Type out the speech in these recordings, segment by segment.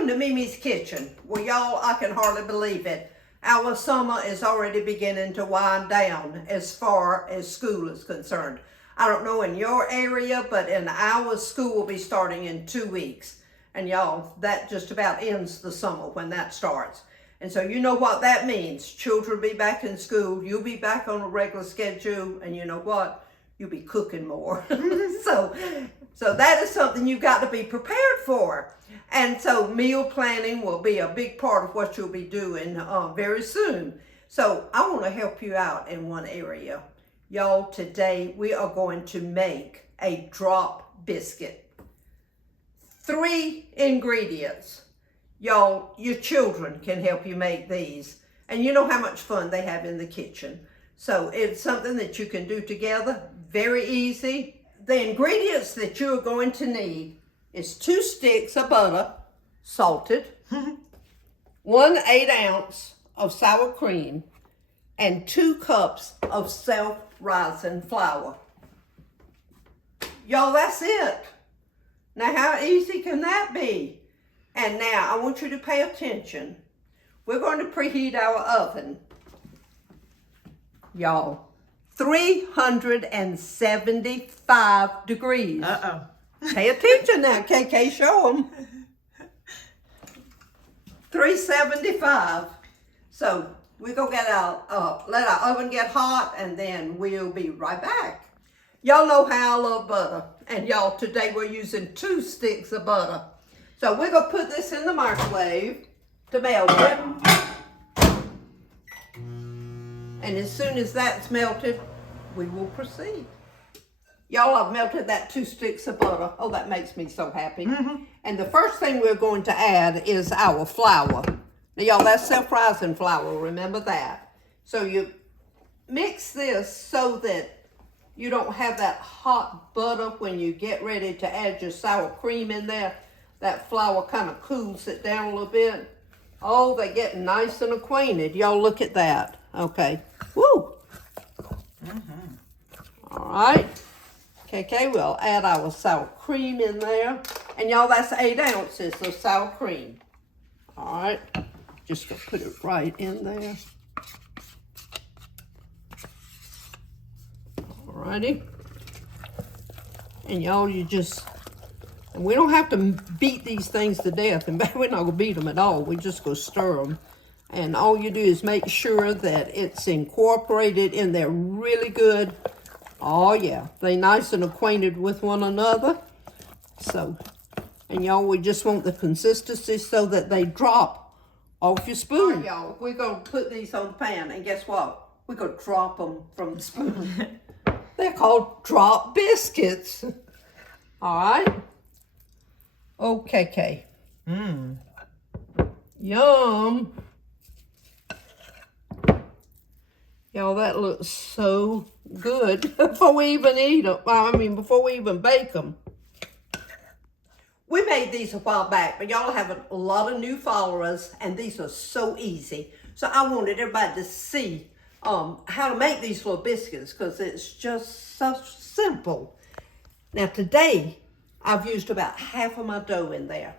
Welcome to MeMe's Kitchen. Well, y'all, I can hardly believe it. Our summer is already beginning to wind down as far as school is concerned. I don't know in your area, but in our school will be starting in 2 weeks. And y'all, that just about ends the summer when that starts. And so you know what that means. Children will be back in school. You'll be back on a regular schedule. And you know what? You'll be cooking more. So that is something you've got to be prepared for. And so meal planning will be a big part of what you'll be doing very soon. So I want to help you out in one area. Y'all, today we are going to make a drop biscuit. 3 ingredients. Y'all, your children can help you make these. And you know how much fun they have in the kitchen. So it's something that you can do together. Very easy. The ingredients that you're going to need is 2 sticks of butter, salted, 1 8-ounce of sour cream, and 2 cups of self-rising flour. Y'all, that's it. Now, how easy can that be? And now, I want you to pay attention. We're going to preheat our oven. Y'all, 375 degrees. Uh-oh. Pay attention now, KK, show them. 375. So we're going to get let our oven get hot, and then we'll be right back. Y'all know how I love butter. And y'all, today we're using 2 sticks of butter. So we're going to put this in the microwave to melt it. And as soon as that's melted, we will proceed. Y'all, I've melted that 2 sticks of butter. Oh, that makes me so happy. And the first thing we're going to add is our flour. Now, y'all, that's self-rising flour. Remember that. So you mix this so that you don't have that hot butter when you get ready to add your sour cream in there. That flour kind of cools it down a little bit. Oh, they get nice and acquainted. Y'all, look at that. Okay. Woo! All right. Okay, we'll add our sour cream in there. And y'all, that's 8 ounces of sour cream. All right. Just gonna put it right in there. All righty. And y'all, and we don't have to beat these things to death. And we're not gonna beat them at all. We just gonna stir them. And all you do is make sure that it's incorporated in there really good. Oh yeah, they nice and acquainted with one another. So, and y'all, we just want the consistency so that they drop off your spoon. All right, y'all, we're gonna put these on the pan, and guess what? We're gonna drop them from the spoon. They're called drop biscuits. All right. Okay. Yum. Y'all, that looks so good before we even eat them. Before we even bake them. We made these a while back, but y'all have a lot of new followers, and these are so easy. So I wanted everybody to see how to make these little biscuits, because it's just so simple. Now today, I've used about half of my dough in there.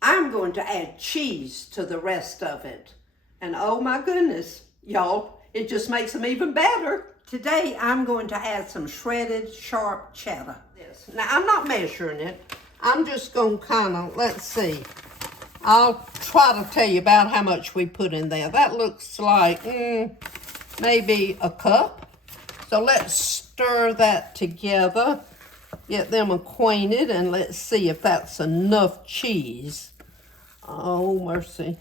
I'm going to add cheese to the rest of it. And oh my goodness, y'all, it just makes them even better. Today, I'm going to add some shredded sharp cheddar. Now, I'm not measuring it. I'm just going to kind of, let's see. I'll try to tell you about how much we put in there. That looks like maybe a cup. So let's stir that together. Get them acquainted, and let's see if that's enough cheese. Oh, mercy.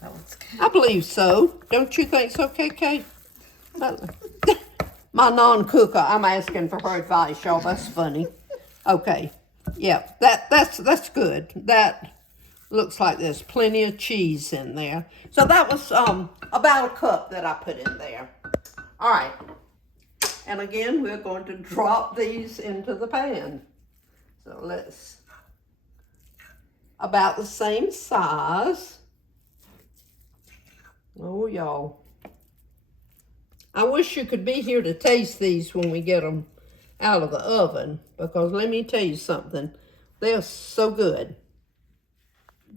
That looks good. I believe so. Don't you think so, KK? My non-cooker, I'm asking for her advice, y'all. That's funny. Okay. Yeah, that's good. That looks like there's plenty of cheese in there. So that was about a cup that I put in there. All right. And again, we're going to drop these into the pan. So let's, about the same size. Oh, y'all. I wish you could be here to taste these when we get them out of the oven, because let me tell you something. They're so good.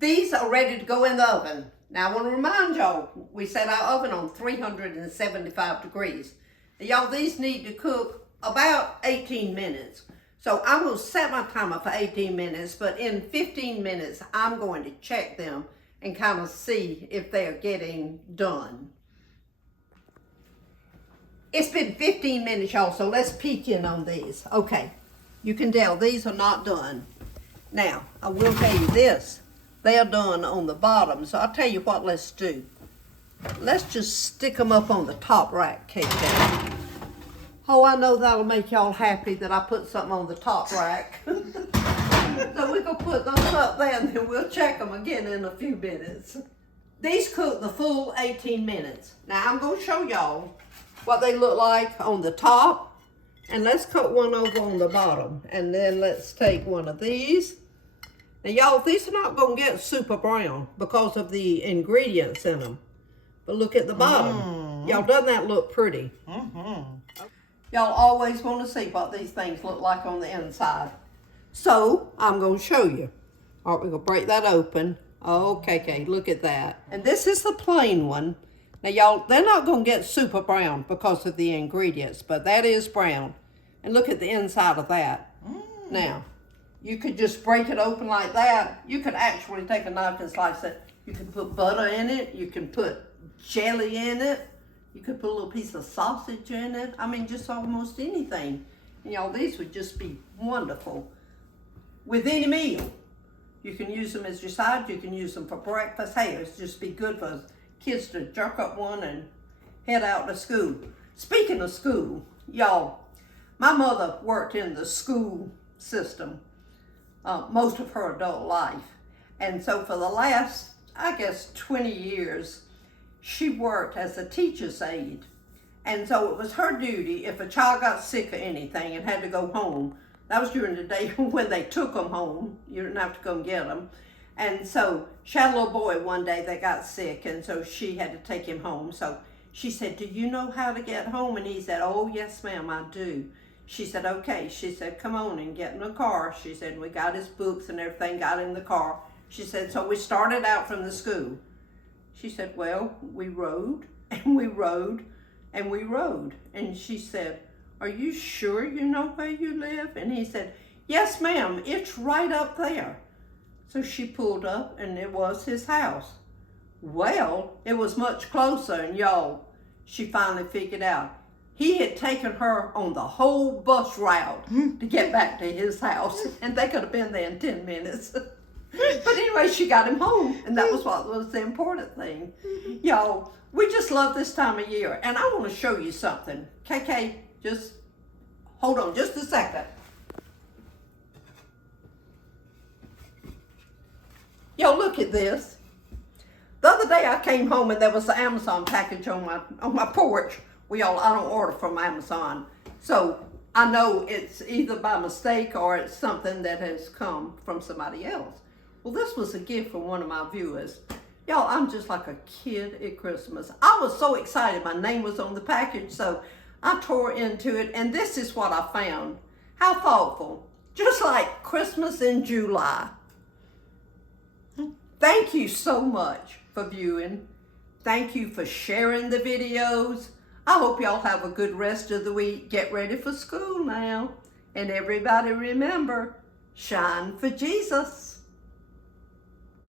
These are ready to go in the oven. Now I want to remind y'all, we set our oven on 375 degrees. Y'all, these need to cook about 18 minutes. So I'm going to set my timer for 18 minutes, but in 15 minutes, I'm going to check them and kind of see if they're getting done. It's been 15 minutes, y'all, so let's peek in on these. Okay, you can tell these are not done. Now, I will tell you this. They are done on the bottom, so I'll tell you what let's do. Let's just stick them up on the top rack, KK. Oh, I know that'll make y'all happy that I put something on the top rack. So we're going to put those up there and then we'll check them again in a few minutes. These cook the full 18 minutes. Now I'm going to show y'all what they look like on the top. And let's cut one over on the bottom. And then let's take one of these. Now y'all, these are not going to get super brown because of the ingredients in them. But look at the bottom. Y'all, doesn't that look pretty? Y'all always want to see what these things look like on the inside. So, I'm going to show you. All right, we're going to break that open. Okay, look at that. And this is the plain one. Now, y'all, they're not going to get super brown because of the ingredients, but that is brown. And look at the inside of that. Now, you could just break it open like that. You could actually take a knife and slice it. You can put butter in it. You can put jelly in it. You could put a little piece of sausage in it. I mean, just almost anything. And y'all, these would just be wonderful with any meal. You can use them as your side. You can use them for breakfast. Hey, it's just be good for kids to jerk up one and head out to school. Speaking of school, y'all, my mother worked in the school system most of her adult life. And so for the last, I guess, 20 years, she worked as a teacher's aide. And so it was her duty, if a child got sick or anything and had to go home, that was during the day when they took them home. You didn't have to go and get them. And so she had a little boy one day that got sick, and so she had to take him home. So she said, "Do you know how to get home?" And he said, "Oh, yes, ma'am, I do." She said, "Okay." She said, "Come on and get in the car." She said, we got his books and everything, got in the car. She said, so we started out from the school. She said, well, we rode and we rode and we rode. And she said, "Are you sure you know where you live?" And he said, "Yes, ma'am, it's right up there." So she pulled up and it was his house. Well, it was much closer, and y'all, she finally figured out he had taken her on the whole bus route to get back to his house, and they could have been there in 10 minutes. But anyway, she got him home, and that was what was the important thing. Y'all, we just love this time of year, and I want to show you something. KK, just hold on just a second. Y'all, look at this. The other day I came home and there was an Amazon package on my porch. I don't order from Amazon, so I know it's either by mistake or it's something that has come from somebody else. Well, this was a gift from one of my viewers. Y'all, I'm just like a kid at Christmas. I was so excited. My name was on the package, so I tore into it, and this is what I found. How thoughtful. Just like Christmas in July. Thank you so much for viewing. Thank you for sharing the videos. I hope y'all have a good rest of the week. Get ready for school now. And everybody remember, shine for Jesus.